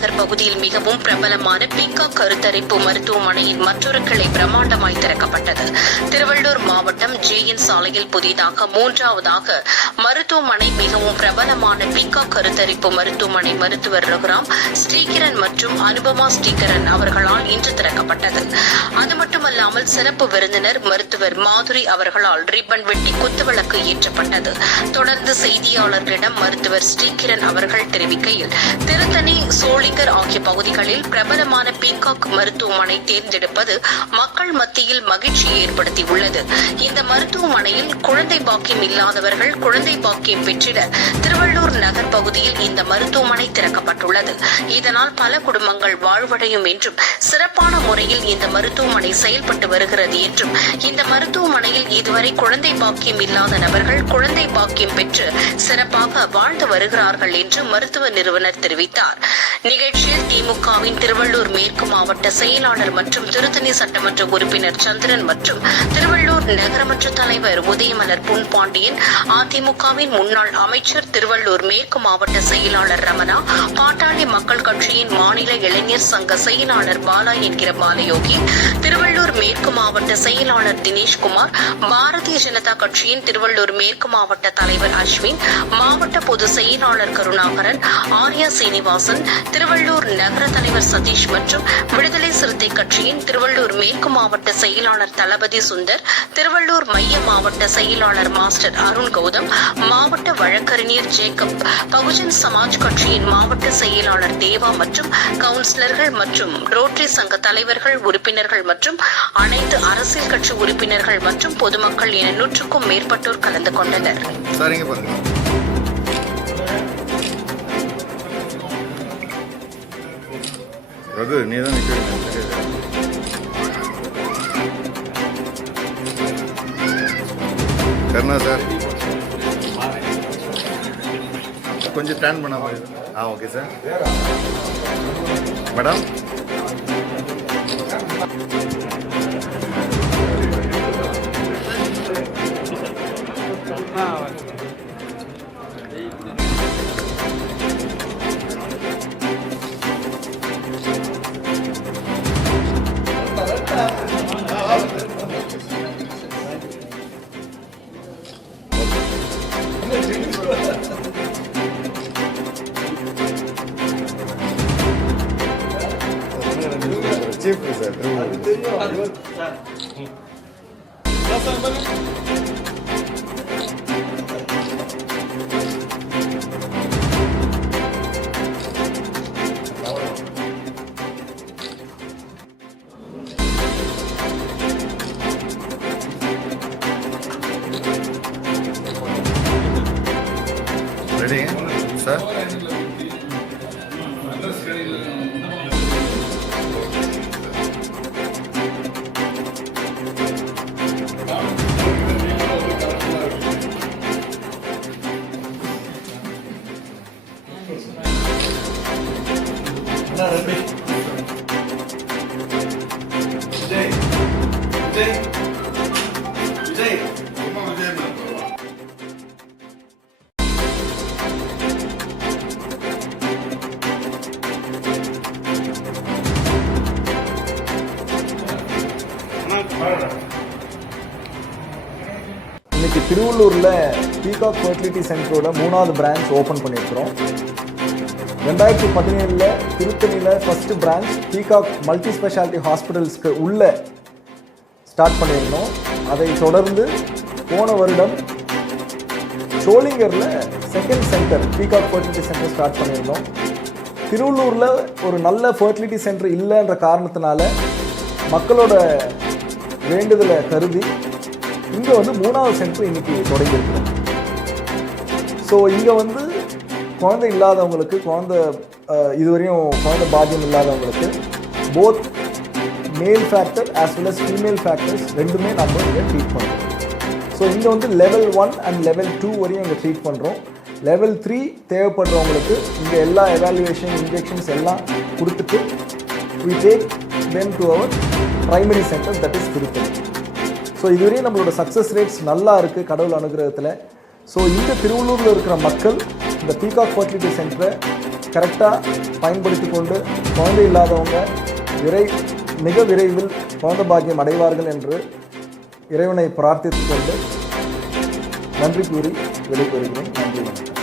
நகர் பகுதியில் மிகவும் பிரபலமான பீகாக் கருத்தரிப்பு மருத்துவமனையின் மற்றொரு கிளை பிரம்மாண்டமாய் திறக்கப்பட்டது. திருவள்ளூர் மாவட்டம் ஜேஎன் சாலையில் புதிதாக 3வது மருத்துவமனை மிகவும் பிரபலமான பீகாக் கருத்தரிப்பு மருத்துவமனை மருத்துவர் ரகுராம் ஸ்ரீகிரன் மற்றும் அனுபமா ஸ்ரீகரன் அவர்களால் இன்று திறக்கப்பட்டது. அது மட்டுமல்லாமல் சிறப்பு விருந்தினர் மருத்துவர் மாதுரி அவர்களால் ரிப்பன் வெட்டி குத்துவிளக்கு ஏற்றப்பட்டது. தொடர்ந்து செய்தியாளர்களிடம் மருத்துவர் ஸ்ரீகிரன் அவர்கள் தெரிவிக்கையில், திருத்தணி, சோளிங்கர் ஆகிய பகுதிகளில் பிரபலமான பீகாக் மருத்துவமனை தேர்ந்தெடுப்பது மக்கள் மத்தியில் மகிழ்ச்சியை ஏற்படுத்தியுள்ளது. இந்த மருத்துவமனையில் குழந்தை பாக்கியம் இல்லாதவர்கள் குழந்தை பாக்கியம் பெற்றிட திருவள்ளூர் நகர் பகுதியில் இந்த மருத்துவமனை திறக்கப்பட்டுள்ளது. இதனால் பல குடும்பங்கள் வாழ்வடையும் என்றும் சிறப்பான முறையில் இந்த மருத்துவமனை செயல்பட்டு வருகிறது என்றும், இந்த மருத்துவமனையில் இதுவரை குழந்தை பாக்கியம் இல்லாத நபர்கள் குழந்தை பாக்கியம் பெற்று சிறப்பாக வாழ்ந்து வருகிறார்கள் என்று மருத்துவ நிறுவனர் தெரிவித்தார். நிகழ்ச்சியில் திமுகவின் திருவள்ளூர் மேற்கு மாவட்ட செயலாளர் மற்றும் திருத்தணி சட்டமன்ற உறுப்பினர் சந்திரன் மற்றும் திருவள்ளூர் நகரமன்ற தலைவர் உதயமலர் பொன்பாண்டியன், அதிமுகவின் முன்னாள் அமைச்சர், திருவள்ளூர் மேற்கு மாவட்ட செயலாளர் ரமணா, பாட்டாளி மக்கள் கட்சியின் மாநில இளைஞர் சங்க செயலாளர் பாலா என்கிற பாலயோகி, திருவள்ளூர் மேற்கு மாவட்ட செயலாளர் தினேஷ்குமார், பாரதிய ஜனதா கட்சியின் திருவள்ளூர் மேற்கு மாவட்ட தலைவர் அஸ்வின், மாவட்ட பொதுச் செயலாளர் கருணாகரன், ஆர்யா சீனிவாசன், திருவள்ளூர் நகர தலைவர் சதீஷ் மற்றும் விடுதலை சிறுத்தை கட்சியின் திருவள்ளூர் மேற்கு மாவட்ட செயலாளர் தளபதி சுந்தர், திருவள்ளூர் மைய மாவட்ட செயலாளர் மாஸ்டர் அருண் கௌதம், மாவட்ட வழக்கறிஞர் ஜேக்கப், பகுஜன் சமாஜ் கட்சியின் மாவட்ட செயலாளர் தேவா மற்றும் கவுன்சிலர்கள் மற்றும் ரோட்டரி சங்க தலைவர்கள், உறுப்பினர்கள் மற்றும் அனைத்து அரசியல் கட்சி உறுப்பினர்கள் மற்றும் பொதுமக்கள் என 100க்கும் மேற்பட்டோர் கலந்து கொண்டனர். கருணா சார் கொஞ்சம் டர்ன் பண்ண மாதிரி. Okay sir. Madam chief sir ready sir. இன்னைக்கு திருவள்ளூரில் பீகாக் ஃபர்டிலிட்டி சென்டரோட 3வது பிரான்ச் ஓப்பன் பண்ணியிருக்கிறோம். 2017 திருத்தணியில் first branch peacock multi speciality ஹாஸ்பிட்டல்ஸ்க்கு உள்ளே ஸ்டார்ட் பண்ணியிருந்தோம். அதை தொடர்ந்து போன வருடம் சோளிங்கரில் second centre peacock fertility centre start பண்ணியிருந்தோம். திருவள்ளூரில் ஒரு நல்ல ஃபர்டிலிட்டி சென்டர் இல்லைன்ற காரணத்தினால மக்களோட வேண்டுதலை கருதி இங்கே வந்து 3வது சென்டர் இன்றைக்கி தொடங்கியிருக்கிறோம். ஸோ இங்கே வந்து குழந்தை இல்லாதவங்களுக்கு, இதுவரையும் குழந்தை பாக்கியம் இல்லாதவங்களுக்கு both male factor as well as female factors ரெண்டுமே நம்ம இங்கே ட்ரீட் பண்ணுறோம். ஸோ இங்கே வந்து லெவல் 1 அண்ட் லெவல் 2 வரையும் இங்கே ட்ரீட் பண்ணுறோம். லெவல் 3 தேவைப்படுறவங்களுக்கு இங்கே எல்லா எவாலுவேஷன், இன்ஜெக்ஷன்ஸ் எல்லாம் கொடுத்துட்டு we take them to our primary center, that is Tiruttani. So இதுவரையும் நம்மளோட சக்ஸஸ் ரேட்ஸ் நல்லா இருக்குது கடவுள் அனுகிரகத்தில். ஸோ இந்த திருவள்ளூரில் இருக்கிற மக்கள் இந்த பீகாக் ஃபர்டிலிட்டி சென்டரை கரெக்டாக பயன்படுத்தி கொண்டு குழந்தை இல்லாதவங்க மிக விரைவில் குழந்தை பாக்கியம் அடைவார்கள் என்று இறைவனை பிரார்த்தித்துக் கொண்டு நன்றி கூறி விடைபெறுகிறேன். நன்றி வணக்கம்.